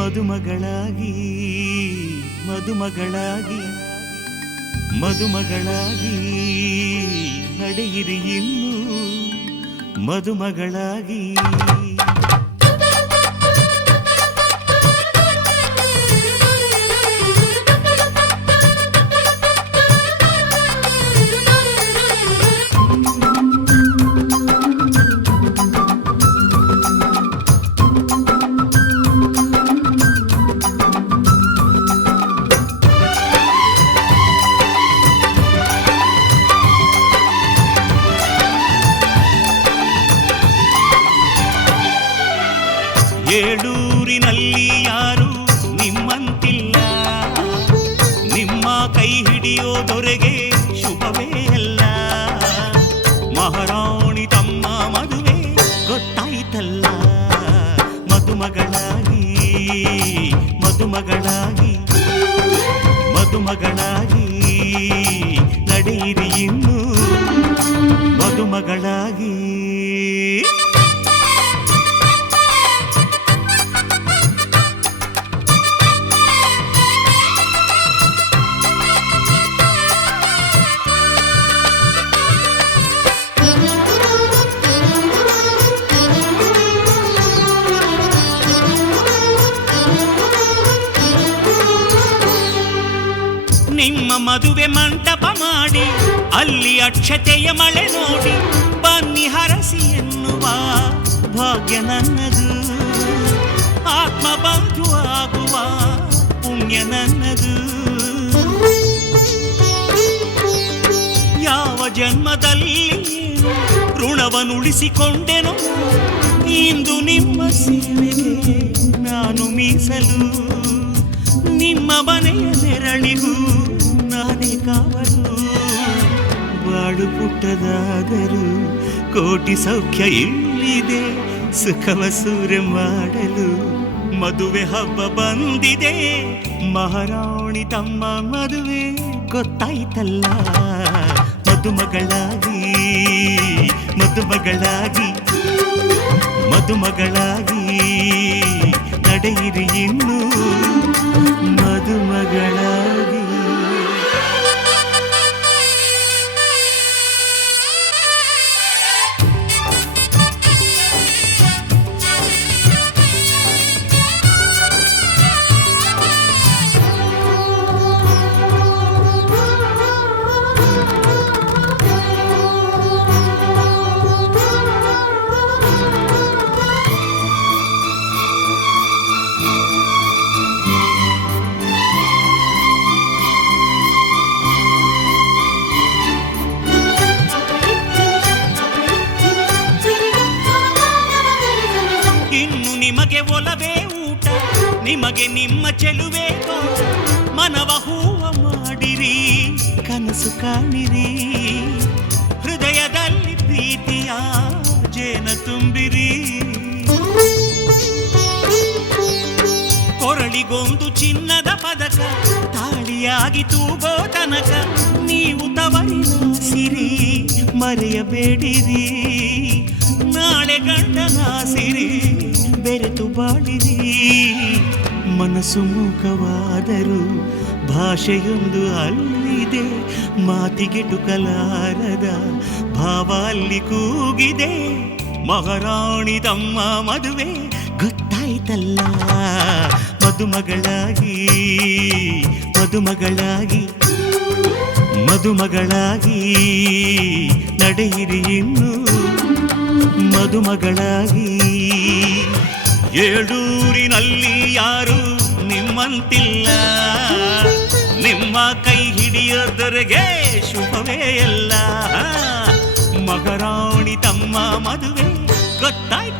ಮದುಮಗಳಾಗಿ ಮದುಮಗಳಾಗಿ ಮದುಮಗಳಾಗಿ ನಡೆಯಿರಿ ಇನ್ನು ಮದುಮಗಳಾಗಿ. ಏಳೂರಿನಲ್ಲಿ ಯಾರು ನಿಮ್ಮಂತಿಲ್ಲ, ನಿಮ್ಮ ಕೈ ಹಿಡಿಯೋ ದೊರೆಗೆ ಶುಭವೇ ಅಲ್ಲ. ಮಹಾರಾಣಿ ತಮ್ಮ ಮದುವೆ ಗೊತ್ತಾಯ್ತಲ್ಲ, ಮದುಮಗಳಾಗಿ ಮದುಮಗಳಾಗಿ ಮದುಮಗಳಾಗಿ ನಡೆಯಿರಿ ಇನ್ನು ಮದುಮಗಳಾಗಿ. ನಿಮ್ಮ ಮದುವೆ ಮಂಟಪ ಮಾಡಿ ಅಲ್ಲಿ ಅಕ್ಷತೆಯ ಮಳೆ ನೋಡಿ ಬನ್ನಿ ಹರಸಿ ಎನ್ನುವ ಭಾಗ್ಯ ನನ್ನದು. ಆತ್ಮ ಬಂಧು ಆಗುವ ಪುಣ್ಯ ನನ್ನದು. ಯಾವ ಜನ್ಮದಲ್ಲಿ ಋಣವನ್ನುಳಿಸಿಕೊಂಡೆನೋ ಇಂದು ನಿಮ್ಮ ಸೇವೆಗೆ ನಾನು ಮೀಸಲು. ನಿಮ್ಮ ಮನೆಯ ನೆರಳಿಗೂ ನಾನೇ ಕಾವಲು. ಬಾಳು ಪುಟ್ಟದಾದರೂ ಕೋಟಿ ಸೌಖ್ಯ ಇಲ್ಲಿದೆ, ಸುಖವ ಸೂರೆ ಮಾಡಲು ಮದುವೆ ಹಬ್ಬ ಬಂದಿದೆ. ಮಹಾರಾಣಿ ತಮ್ಮ ಮದುವೆ ಗೊತ್ತಾಯ್ತಲ್ಲ, ಮದುಮಗಳಾಗಿ ಮದುಮಗಳಾಗಿ ಮದುಮಗಳಾಗಿ ನಡೆಯಿರಿ ಇನ್ನು ಮದುಮಗಳಾಗಿ. ಇನ್ನು ನಿಮಗೆ ಒಲವೇ ಊಟ, ನಿಮಗೆ ನಿಮ್ಮ ಚೆಲುವೆ ತೋಟ. ಮನವ ಹೂವ ಮಾಡಿರಿ, ಕನಸು ಕಾಣಿರಿ, ಹೃದಯದಲ್ಲಿ ಪ್ರೀತಿಯ ಜೇನ ತುಂಬಿರಿ. ಕೊರಳಿಗೊಂದು ಚಿನ್ನದ ಪದಕ ತಾಳಿಯಾಗಿ ತೂಗೋ ತನಕ ನೀವು ತವರಿನ ಸಿರಿ ಮರೆಯಬೇಡಿರಿ. ನಾಳೆ ಗಂಡನ ಸಿರಿ ಬೆರೆತು ಬಾಳಿರಿ. ಮನಸ್ಸು ಮೂಕವಾದರೂ ಭಾಷೆಯೊಂದು ಅಲ್ಲಿದೆ, ಮಾತಿಗೆಟುಕಲಾರದ ಭಾವ ಅಲ್ಲಿ ಕೂಗಿದೆ. ಮಹಾರಾಣಿ ತಮ್ಮ ಮದುವೆ ಗೊತ್ತಾಯ್ತಲ್ಲ, ಮದುಮಗಳಾಗಿ ಮದುಮಗಳಾಗಿ ಮದುಮಗಳಾಗಿ ನಡೆಯಿರಿ ಇನ್ನು ಮದುಮಗಳಾಗಿ. ಏಳೂರಿನಲ್ಲಿ ಯಾರು ನಿಮ್ಮಂತಿಲ್ಲ, ನಿಮ್ಮ ಕೈ ಹಿಡಿಯೋದರೆಗೆ ಶುಭವೇ ಅಲ್ಲ. ಮಹಾರಾಣಿ ತಮ್ಮ ಮದುವೆ ಗೊತ್ತಾಯ್ತು.